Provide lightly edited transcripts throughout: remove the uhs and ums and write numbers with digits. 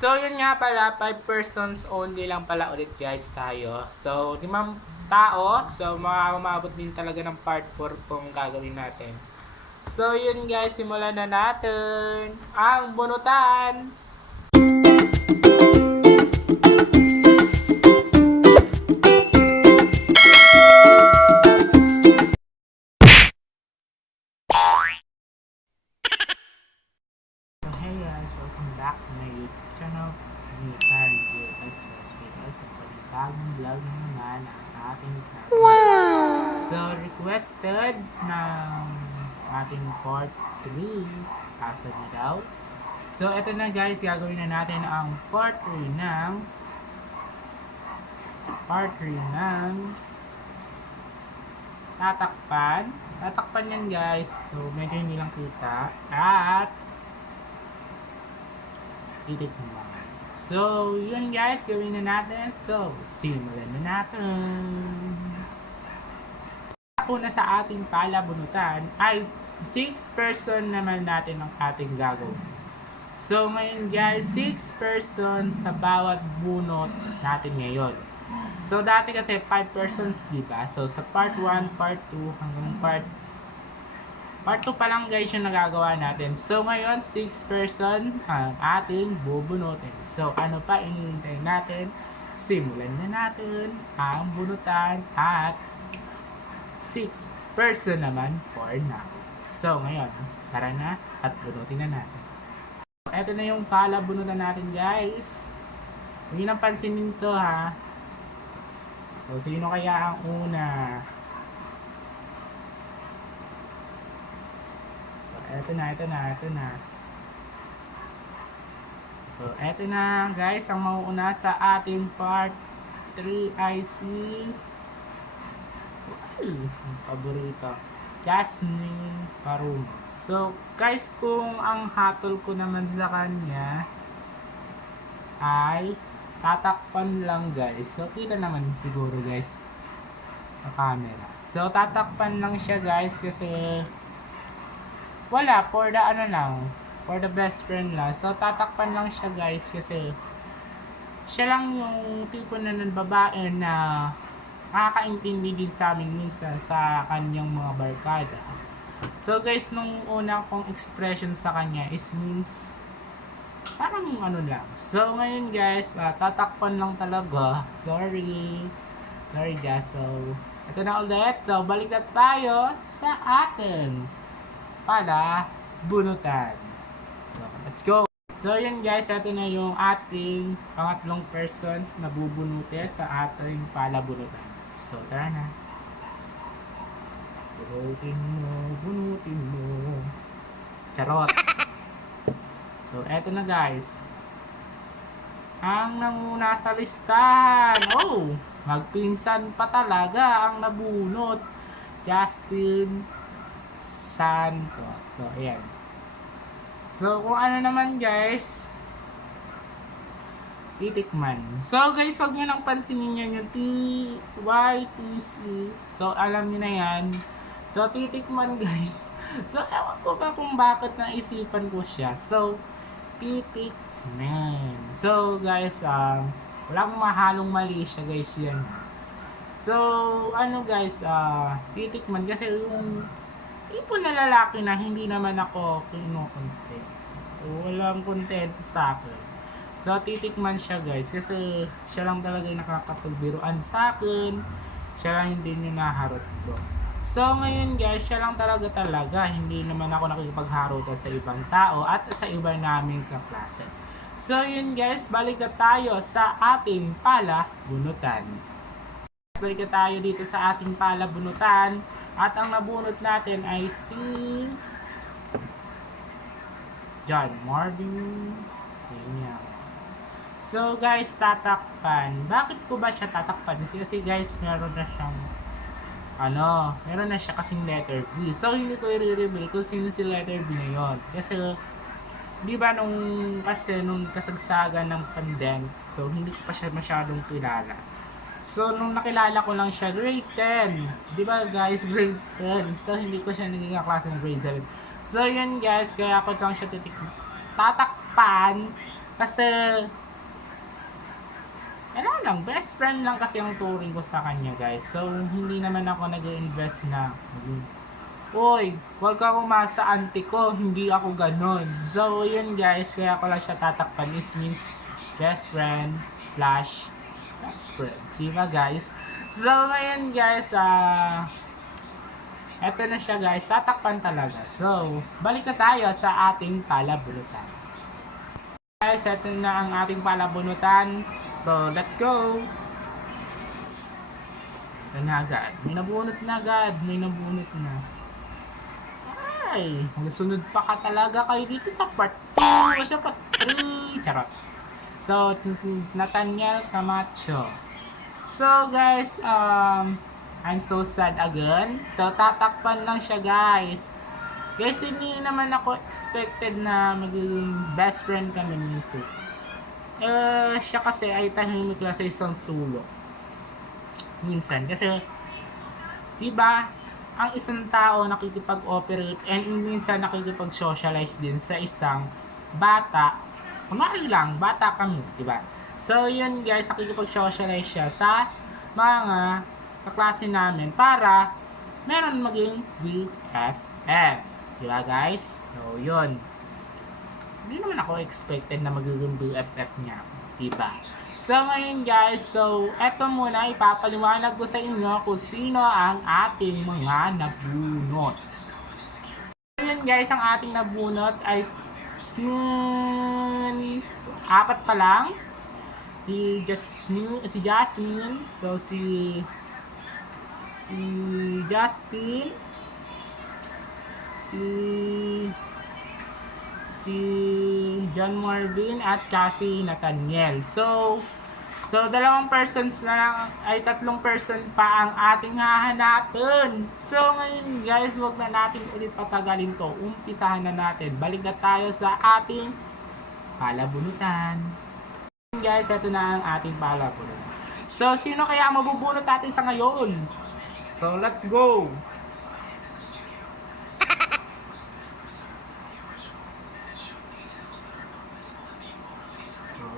So, yun nga pala, 5 persons only lang pala ulit guys tayo. So, 5 tao. So, umabot din talaga ng part 4 kung gagawin natin. So, yun guys, simulan na natin ang bunutan. So, hey guys, welcome back to my YouTube channel. Sa me, Karen here. Express guys, sa panibagong vlog na naman ang ating channel. Wow! So, requested ng ating part 3 asa na daw. So, eto na guys, gagawin na natin ang part 3 ng tatakpan yan guys. So, medyo hindi lang kita at titikman. So, yun guys, gawin na natin. So, simulan na natin. Una sa ating palabunutan ay 6 person naman natin ang ating gagawin. So, ngayon guys, 6 person sa bawat bunot natin ngayon. So, dati kasi 5 persons, diba? So, sa part 1, part 2, hanggang part 2 pa lang guys yung nagagawa natin. So, ngayon, 6 person ang ating bubunutin. So, ano pa inihintay natin? Simulan na natin ang bunutan at 6 person naman for now. So, ngayon, tara na at bunutin na natin. Ito na yung bunutan natin guys. Huwag nang pansinin to ha. So, sino kaya ang una? So, ito na. So, eto na guys, ang mauuna sa ating part 3 ay si paborito, Jasmine Parumo. So, guys, kung ang hatol ko naman sa kanya ay tatakpan lang guys. So, kita naman siguro guys sa camera. So, tatakpan lang siya guys kasi wala, for the best friend lang. So, tatakpan lang siya guys kasi siya lang yung tipo na ng babae na nakakaintindi din sa amin minsan sa kanyang mga barkada. So guys, nung una kong expression sa kanya is means parang ano lang. So ngayon guys, tatakpan lang talaga. Sorry guys. So, ito na ulit. So, balik na tayo sa atin para bunutan. So, let's go! So, yun guys, ito na yung ating pangatlong person na bubunutin sa ating palabunutan. So, tara na. Bunutin mo. Charot. So, eto na guys. Ang nanguna sa listahan. Oh! Magpinsan pa talaga ang nabunot. Justin Santos. So, ayan. So, kung ano naman guys, titikman. So, guys, wag nyo nang pansinin yan yung TYTC. So, alam nyo na yan. So, titikman guys. So, ewan ko ba kung bakit naisipan ko siya. So, titikman. So, guys, walang mahalong mali siya guys yan. So, ano guys, titikman kasi yung tipo na lalaki na hindi naman ako kinukontent. Walang content sa akin. So, titikman siya guys kasi siya lang talaga yung nakakapagbiruan sa akin. Siya lang hindi yung naharot ko. So, ngayon guys, siya lang talaga. Hindi naman ako nakikipagharutan sa ibang tao at sa iba naming kaklase. So, yun guys, balik na tayo sa ating palabunutan. Balik na tayo dito sa ating palabunutan. At ang nabunot natin ay si John Marvin Sinyang. So guys, tatakpan. Bakit ko ba siya tatakpan? Kasi guys, meron na siya kasing letter V. So hindi ko i-reveal kung sino si letter V na yun. Kasi, di ba nung kasagsagan ng pandemic, so hindi ko pa siya masyadong kilala. So, nung nakilala ko lang siya, grade 10. Di ba guys, grade 10. So, hindi ko siya naging kaklase ng grade 7. So, yun guys, kaya ako lang siya tatakpan Kasi, ano lang, best friend lang kasi yung turing ko sa kanya guys. So, hindi naman ako nag-invest na, uy, huwag ka umasa auntie ko, hindi ako ganon. So, yun guys, kaya ko lang siya tatakpan is means best friend slash best friend. Diba guys? So, ngayon guys, eto na siya guys, tatakpan talaga. So, balik na tayo sa ating palabunutan. Guys, eto na ang ating palabunutan. So, let's go! Ito na agad. May nabunot na agad. May nabunot na. Ay, magsunod pa ka talaga kayo dito sa part 2. Sa part 3. Charot. So, Nathaniel Camacho. So, guys, I'm so sad again. So, tatakpan lang siya, guys. Guys, hindi naman ako expected na magiging best friend kami minsan. Siya kasi ay tahimik lang sa isang sulok. Minsan. Kasi, diba, ang isang tao nakikipag-operate and minsan nakikipag-socialize din sa isang bata. Kunwari lang, bata kami, diba? So, yun guys, nakikipag-socialize siya sa mga kaklase namin para meron maging BFF. Diba guys? So, yun. Hindi naman ako expected na magiging BFF niya. Diba? So, ngayon guys, so, eto muna, ipapaliwanag ko sa inyo kung sino ang ating mga nabunot. So, yun guys, ang ating nabunot ay apat pa lang. Si Jasmine, so si Justin, si John Marvin at si Nathaniel. So dalawang persons na lang, ay tatlong person pa ang ating hahanapin. So ngayon guys, wag na natin ulit patagalin to. Umpisahan na natin. Balik na tayo sa ating palabunutan. Guys, ito na ang ating palabunutan. So sino kaya ang mabubunot natin sa ngayon? So let's go!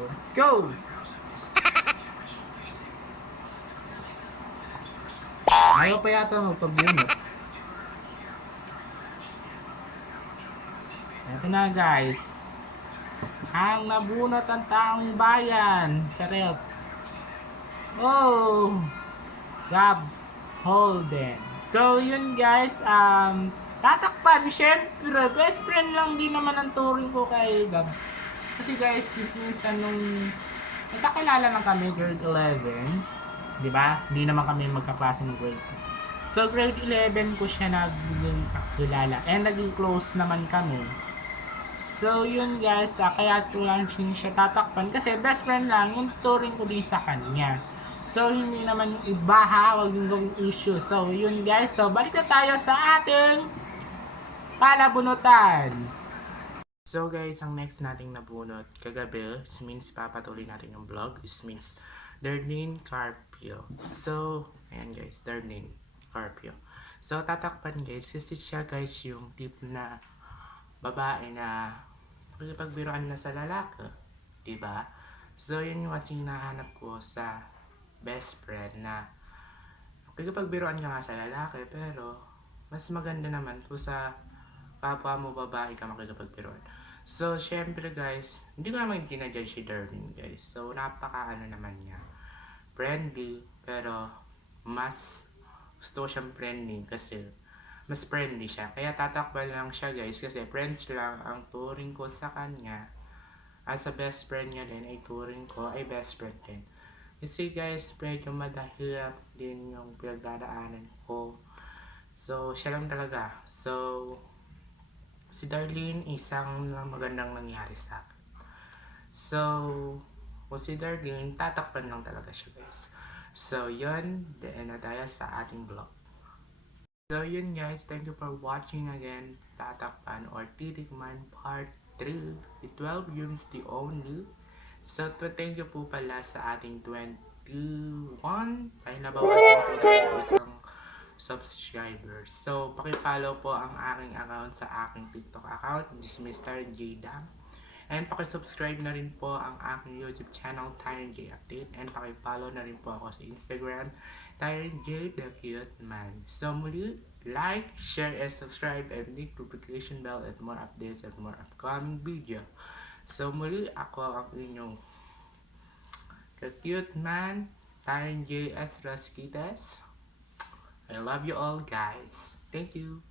Let's go! Ayaw pa yata magpabunot. Ito na guys. Ang nabunot ang taong bayan. Charot. Oh! Gab Holden. So yun guys, tatakpan. Syempre, best friend lang din naman ang turing ko kay Gab. Kasi guys, minsan nung nagkakilala lang kami, grade 11, di ba? Hindi naman kami magkaklase ng grade 2. So, grade 11 ko siya nagkakilala. And naging close naman kami. So, yun guys, kaya lang siya tatakpan. Kasi best friend lang, yung turing ko din sa kanya. So, hindi naman yung iba ha, wag yung gawing issue. So, yun guys. So, balik na tayo sa ating palabunutan. So guys, ang next nating nabunot kagabi, is means papatuloy natin yung vlog, is means Darlene Carpio. So, ayan guys, Darlene Carpio. So, tatakpan guys, kasi siya guys yung tip na babae na pagbiruan na sa lalaki, diba? So, yun yung kasi hinahanap ko sa best friend na pagbiruan ka nga sa lalaki, pero mas maganda naman kung sa kapwa mo babae ka makikipagbiruan. So, syempre guys, hindi ko naman ginajudge si Darlene guys. So, napaka-ano naman niya. Friendly, pero mas gusto ko siyang friendly kasi mas friendly siya. Kaya tatakban lang siya guys kasi friends lang ang turing ko sa kanya. At sa best friend niya din ay turing ko ay best friend din. Kasi guys, medyo madahilap din yung pinagdadaanan ko. So, siya lang talaga. So, si Darlene, isang magandang nangyari sa akin. So, kung si Darlene, tatakpan lang talaga siya guys. So, yun. Daan na tayo sa ating vlog. So, yun guys. Thank you for watching again. Tatakpan or Titikman Part 3. The 12 units the only. So, thank you po pala sa ating 21. Kaya nabawasan po tayo isang subscribers. So, paki-follow po ang aking account sa aking TikTok account, this Mr. J Dam. And pakisubscribe na rin po ang aking YouTube channel, Tyron J Update. And pakipollow na rin po ako sa Instagram, Tyron J The Cute Man. So muli, like, share, and subscribe, and click notification bell at more updates at more upcoming video. So muli, ako ang inyong The Cute Man, Tyron J S Rasquitas. I love you all, guys. Thank you.